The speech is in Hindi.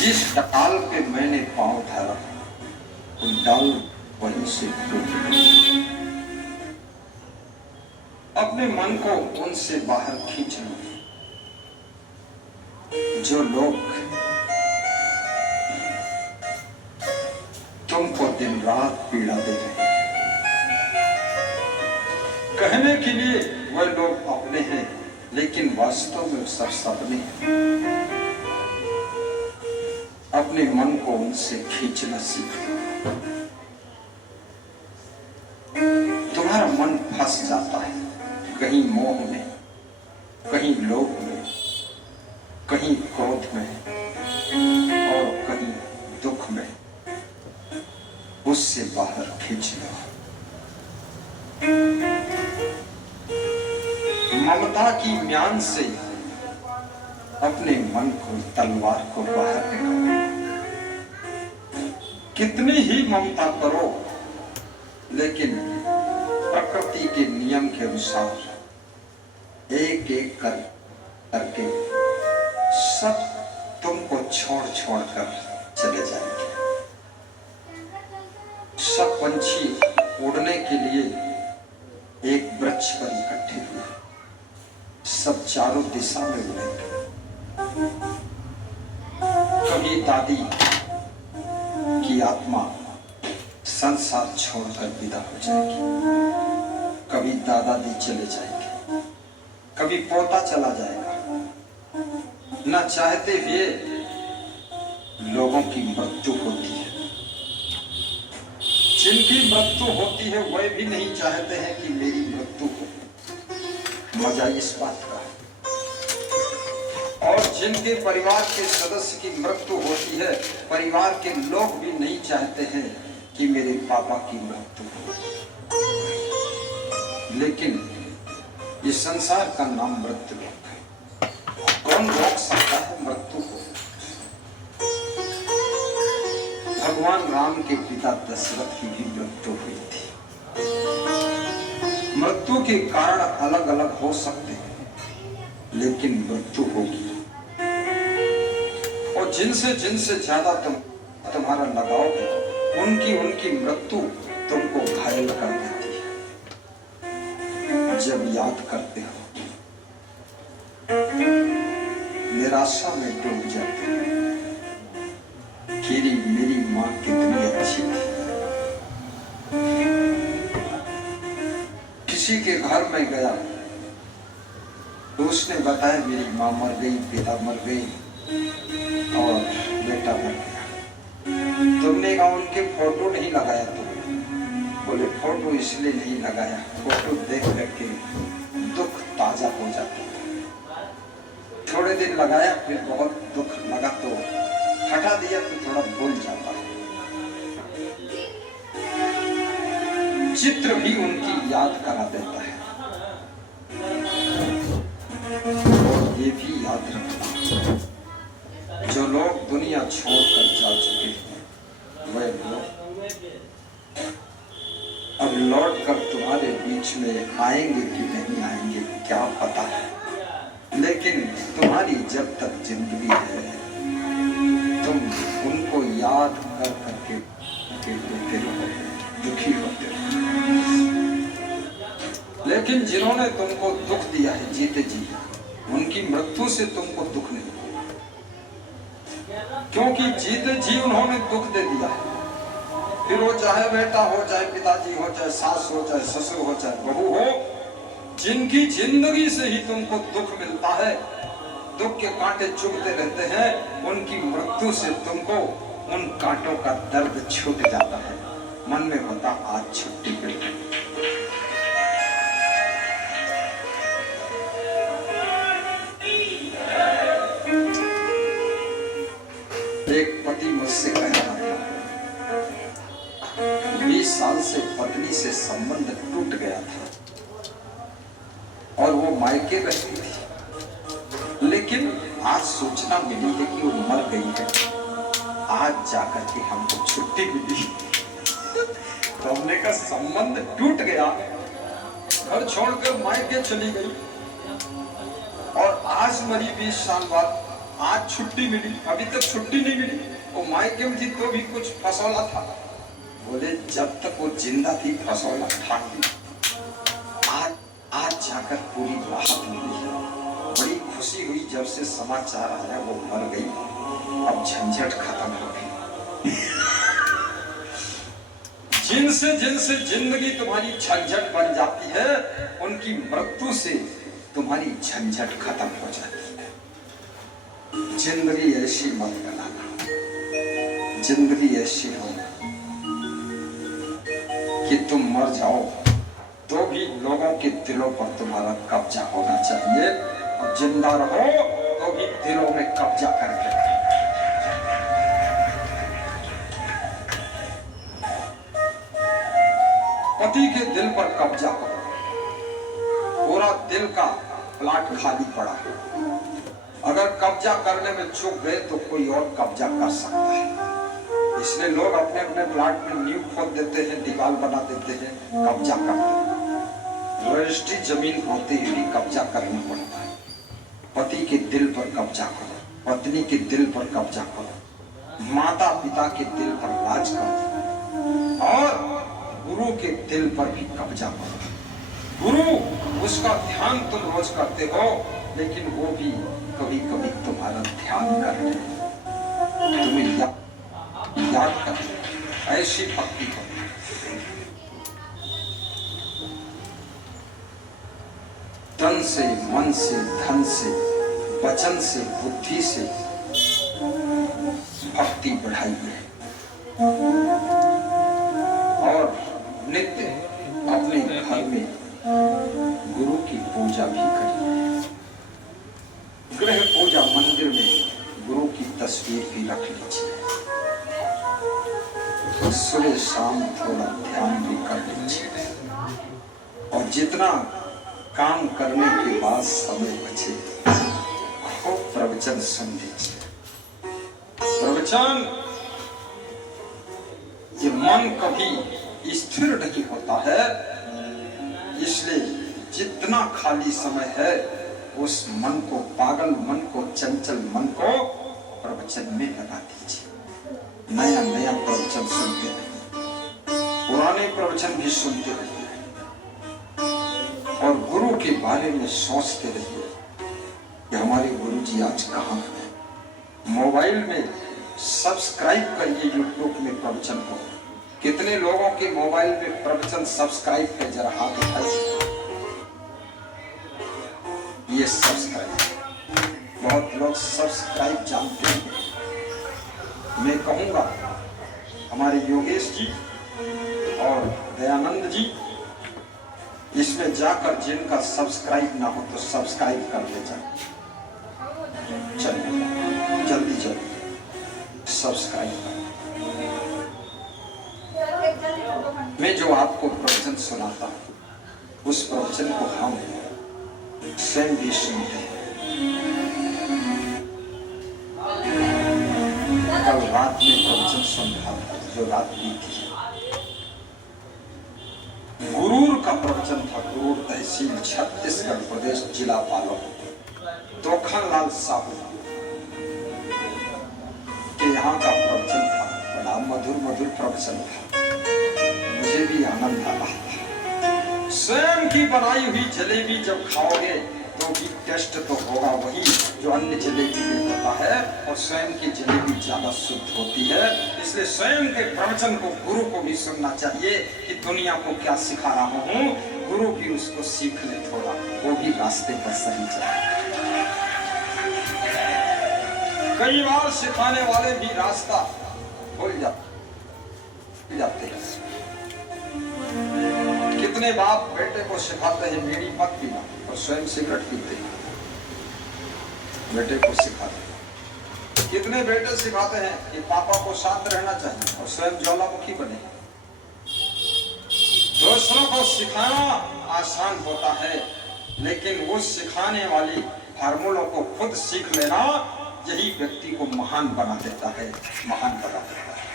जिस डाल पे मैंने पांव धरा वो डाल वहीं से टूट गई। अपने मन को उनसे बाहर खींच लो जो लोग तुमको दिन रात पीड़ा दे रहे हैं। कहने के लिए वह लोग अपने हैं लेकिन वास्तव में सब सपने हैं। अपने मन को उनसे खींचना सीख लो। तुम्हारा मन फंस जाता है कहीं मोह में, कहीं लोभ में, कहीं क्रोध में और कहीं दुख में। उससे बाहर खींच लो। ममता की म्यान से अपने मन को, तलवार को बाहर निकालो। कितनी ही ममता करो लेकिन प्रकृति के नियम के अनुसार एक एक करके सब तुमको छोड़ छोड़ कर चले जाएंगे। सब पंछी उड़ने के लिए एक वृक्ष पर इकट्ठे हुए, सब चारों दिशा में उड़ेंगे। कभी दादी की आत्मा संसार छोड़कर विदा हो जाएगी, कभी दादाजी चले जाएंगे, कभी पोता चला जाएगा। न चाहते हुए लोगों की मृत्यु होती है। जिनकी मृत्यु होती है वह भी नहीं चाहते हैं कि मेरी मृत्यु हो। मजा इस बात का। और जिनके परिवार के सदस्य की मृत्यु होती है परिवार के लोग भी नहीं चाहते हैं कि मेरे पापा की मृत्यु हो। लेकिन ये संसार का नाम मृत्यु लोक है। कौन रोक सकता है मृत्यु को? भगवान राम के पिता दशरथ की भी मृत्यु हुई थी। मृत्यु के कारण अलग अलग हो सकते हैं लेकिन मृत्यु होगी। और जिनसे ज्यादा तुम्हारा लगाव है उनकी मृत्यु तुमको घायल कर देती है। जब याद करते हो निराशा में डूब जाते हो कि मेरी माँ कितनी अच्छी थी। किसी के घर में गया तो उसने बताया मेरी माँ मर गई, पिता मर गई और बेटा मर गया। तुमने कहा उनके फोटो नहीं लगाया? तुमने बोले फोटो इसलिए नहीं लगाया, फोटो देख करके दुख ताजा हो जाता है। थोड़े दिन लगाया फिर बहुत दुख लगा तो हटा दिया तो थोड़ा भूल जाता है। चित्र भी उनकी याद करा देता है। और ये भी याद रखना जो लोग दुनिया छोड़कर जा चुके हैं वह लोग अब लौट कर तुम्हारे बीच में आएंगे कि नहीं आएंगे क्या पता है। लेकिन तुम्हारी जब तक जिंदगी है तुम उनको याद कर करके रोते रहो, दुखी होते रहो। लेकिन जिन्होंने तुमको दुख दिया है जीते जी उनकी मृत्यु से तुमको दुख नहीं, क्योंकि जीते जी उन्होंने दुख दे दिया है। फिर वो चाहे बेटा हो, चाहे पिताजी हो, चाहे सास हो, चाहे ससुर हो, चाहे बहू हो, जिनकी जिंदगी से ही तुमको दुख मिलता है, दुख के कांटे चुभते रहते हैं, उनकी मृत्यु से तुमको उन कांटों का दर्द छूट जाता है। मन में होता आज छुट्टी मिल गई। एक पति मुझसे कह रहा था 20 साल से पत्नी से संबंध टूट गया था और वो मायके रहती थी, लेकिन आज सूचना मिली है कि वो मर गई है। आज जाकर के हमको छुट्टी मिली तो हमने का संबंध टूट गया, घर छोड़कर मायके चली गई और आज मरी 20 साल बाद आज छुट्टी मिली, अभी तक छुट्टी नहीं मिली। वो मायके में थी तो भी कुछ फसौला था। बोले जब तक वो जिंदा थी फसौला ठाक दी। आज जाकर पूरी राहत मिली है। बड़ी खुशी हुई जब से समाचार आया वो मर गई। अब झंझट खत्म हो गई। जिनसे जिनसे जिंदगी तुम्हारी झंझट बन जाती है, उनकी मृत्यु से तुम्हारी झंझट खत्म हो जाती है। जिंदगी ऐसी मत बनाना, जिंदगी ऐसी हो कि तुम मर जाओ तो भी लोगों के दिलों पर तुम्हारा कब्जा होना चाहिए, और जिंदा रहो तो भी दिलों में कब्जा करके। पति के दिल पर कब्जा करो। पूरा दिल का प्लाट खाली पड़ा है, अगर कब्जा करने में चूक गए तो कोई और कब्जा कर सकता है। इसलिए लोग अपने अपने प्लाट में नींव खोद देते हैं, दीवार बना देते हैं, कब्जा करते हैं। रजिस्ट्री जमीन होते हुए कब्जा करना पड़ता है। पति के दिल पर कब्जा करो, पत्नी के दिल पर कब्जा करो, माता पिता के दिल पर राज करो, और गुरु के दिल पर भी कब्जा करो। गुरु, उसका ध्यान तुम रोज करते हो, लेकिन वो भी कभी कभी तुम्हारा ध्यान करते, तुम्हें याद कर। ऐसी भक्ति करो। तन से, मन से, धन से, वचन से, बुद्धि से भक्ति बढ़ाइए, और नित्य अपने घर में गुरु की पूजा भी करिए। गृह पूजा मंदिर में गुरु की तस्वीर भी रख लीजिए, और सुबह शाम थोड़ा ध्यान भी कर लीजिए। और जितना काम करने के बाद समय बचे, खूब प्रवचन सुन लीजिए। प्रवचन, ये मन कभी स्थिर नहीं होता है, इसलिए जितना खाली समय है उस मन को, पागल मन को, चंचल मन को प्रवचन में लगा दीजिए। नया नया प्रवचन सुनते रहिए, पुराने प्रवचन भी सुनते रहिए, और गुरु के बारे में सोचते रहिए कि हमारे गुरु जी आज कहाँ हैं। मोबाइल में सब्सक्राइब करिए यूट्यूब में प्रवचन को। कितने लोगों के मोबाइल में प्रवचन सब्सक्राइब है, जरा हाथ उठाइए। ये सब्सक्राइब, बहुत लोग सब्सक्राइब जानते हैं। मैं कहूँगा हमारे योगेश जी और दयानंद जी, इसमें जाकर जिनका सब्सक्राइब ना हो तो सब्सक्राइब कर ले जाए। चलिए जल्दी जल्दी सब्सक्राइब कर। मैं जो आपको प्रवचन सुनाता हूँ, उस प्रवचन को हम स्वयं भी सुनते हैं। कल रात में प्रवचन सुन रहा था, जो रात बीती। गुरूर का प्रवचन था। गुरूर तहसील, छत्तीसगढ़ प्रदेश, जिला पालो। दोखनलाल साहू के यहाँ का प्रवचन था। बड़ा मधुर मधुर प्रवचन था, मुझे भी आनंद आ रहा था। स्वयं की बनाई हुई जलेबी जब खाओगे तो भी टेस्ट तो होगा वही जो अन्य जलेबी में होता है, और स्वयं की जलेबी ज्यादा शुद्ध होती है। इसलिए स्वयं के प्रवचन को गुरु को भी सुनना चाहिए कि दुनिया को क्या सिखा रहा हूँ, गुरु भी उसको सीख ले थोड़ा, वो भी रास्ते पर सही चले। कई बार सिखाने वाले भी रास्ता भूल जाते हैं। कितने बाप बेटे को सिखाते हैं बीड़ी मत पीना, और स्वयं सिगरेट पीते हैं। बेटे को सिखाते हैं। कितने बेटे सिखाते हैं कि पापा को शांत रहना चाहिए, और स्वयं ज्वालामुखी बने। दूसरों को सिखाना आसान होता है, लेकिन वो सिखाने वाली फार्मूलों को खुद सीख लेना, यही व्यक्ति को महान बना देता है, महान बना देता है।